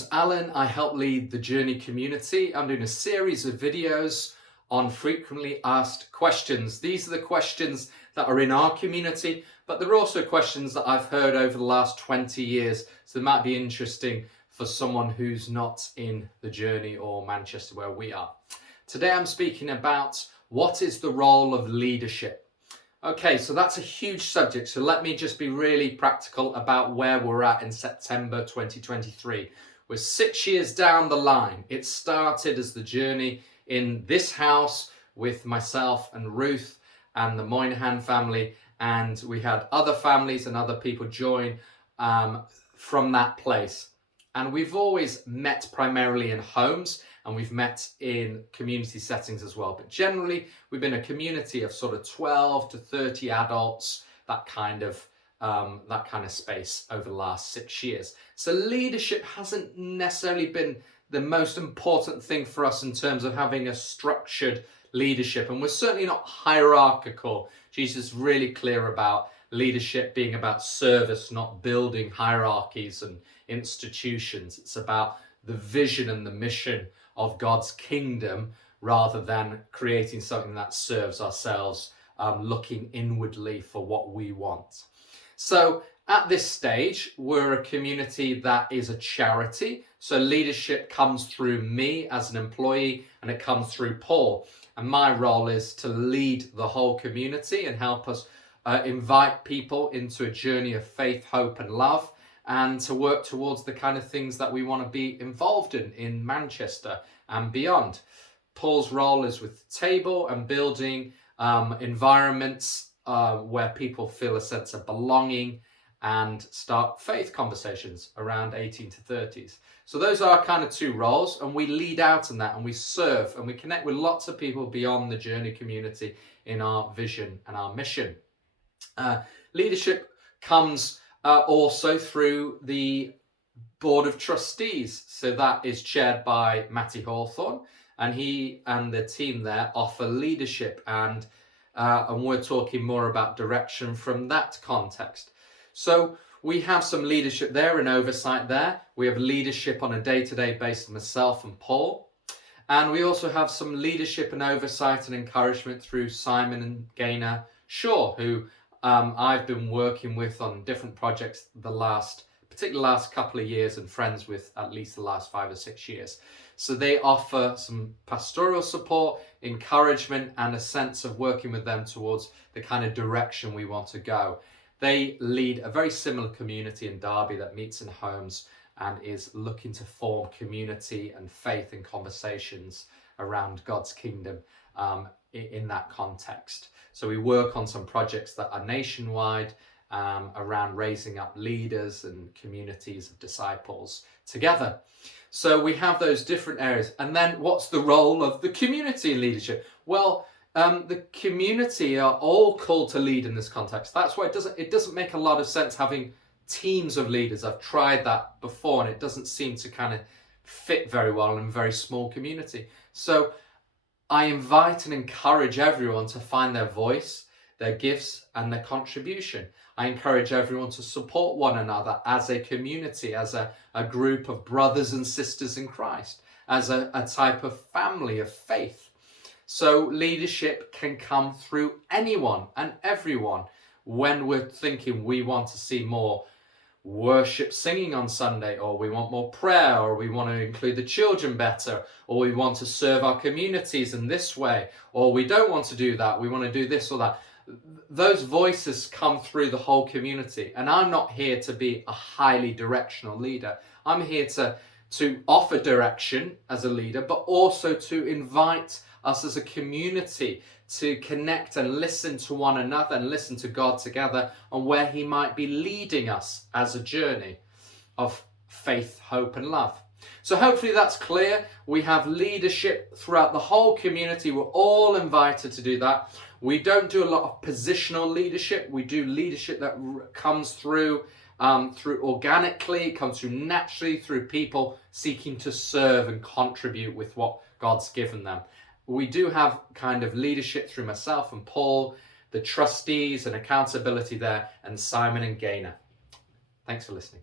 name's Alan. I help lead the Journey community. I'm doing a series of videos on frequently asked questions. These are the questions that are in our community, but they're also questions that I've heard over the last 20 years. So they might be interesting for someone who's not in the Journey or Manchester where we are. Today I'm speaking about what is the role of leadership. Okay, so that's a huge subject. So let me just be really practical about where we're at in September 2023. We're 6 years down the line. It started as the Journey in this house with myself and Ruth and the Moynihan family, and we had other families and other people join from that place. And we've always met primarily in homes, and we've met in community settings as well. But generally, we've been a community of sort of 12 to 30 adults, that kind of space over the last 6 years. So leadership hasn't necessarily been the most important thing for us in terms of having a structured leadership. And we're certainly not hierarchical. Jesus is really clear about leadership being about service, not building hierarchies and institutions. It's about the vision and the mission of God's kingdom rather than creating something that serves ourselves, looking inwardly for what we want. So at this stage, we're a community that is a charity. So leadership comes through me as an employee, and it comes through Paul. And my role is to lead the whole community and help us invite people into a journey of faith, hope, and love, and to work towards the kind of things that we want to be involved in Manchester and beyond. Paul's role is with the table and building environments where people feel a sense of belonging and start faith conversations around 18 to 30s. So those are our kind of two roles, and we lead out in that, and we serve, and we connect with lots of people beyond the Journey community in our vision and our mission. Leadership comes also through the Board of Trustees. So that is chaired by Matty Hawthorne, and he and the team there offer leadership, and we're talking more about direction from that context. So we have some leadership there and oversight there. We have leadership on a day-to-day basis, myself and Paul. And we also have some leadership and oversight and encouragement through Simon and Gaynor Shaw, who I've been working with on different projects particularly the last couple of years, and friends with at least the last 5 or 6 years. So they offer some pastoral support, encouragement, and a sense of working with them towards the kind of direction we want to go. They lead a very similar community in Derby that meets in homes and is looking to form community and faith and conversations around God's kingdom in that context. So we work on some projects that are nationwide around raising up leaders and communities of disciples together. So we have those different areas. And then what's the role of the community in leadership? Well, the community are all called to lead in this context. That's why it doesn't make a lot of sense having teams of leaders. I've tried that before, and it doesn't seem to kind of fit very well in a very small community. So I invite and encourage everyone to find their voice, their gifts, and their contribution. I encourage everyone to support one another as a community, as a group of brothers and sisters in Christ, as a type of family of faith. So leadership can come through anyone and everyone. When we're thinking we want to see more worship singing on Sunday, or we want more prayer, or we want to include the children better, or we want to serve our communities in this way, or we don't want to do that, we want to do this or that. Those voices come through the whole community. And I'm not here to be a highly directional leader. I'm here to offer direction as a leader, but also to invite us as a community to connect and listen to one another and listen to God together on where he might be leading us as a journey of faith, hope, and love. So hopefully that's clear. We have leadership throughout the whole community. We're all invited to do that. We don't do a lot of positional leadership. We do leadership that comes through organically, comes through naturally, through people seeking to serve and contribute with what God's given them. We do have kind of leadership through myself and Paul, the trustees and accountability there, and Simon and Gaynor. Thanks for listening.